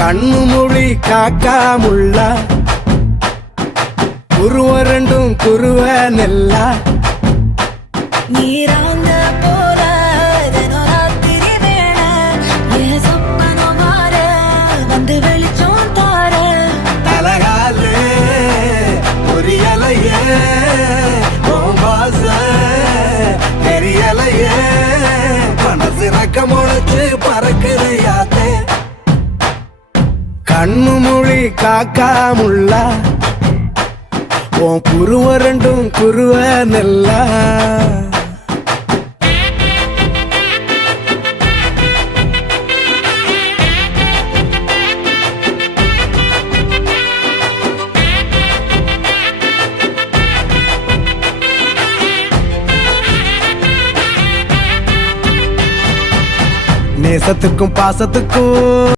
கண்ணு மொழி காக்காமுள்ள குருவ ரெண்டும் குருவ நெல்லா நீராங்க போல தினராத்திரி வேண என் சொப்பனம் மாற வந்து வெளிச்சம் தார தலகாலே பொரியலையே ஓம்பாச தெரியலையே மனசு ரக்க முளைச்சு பறக்குறையாத்தே கண்ணு மொழி காக்காமுள்ள உன் குருவ ரெண்டும் குருவ நெல்லா நேசத்துக்கும் பாசத்துக்கும்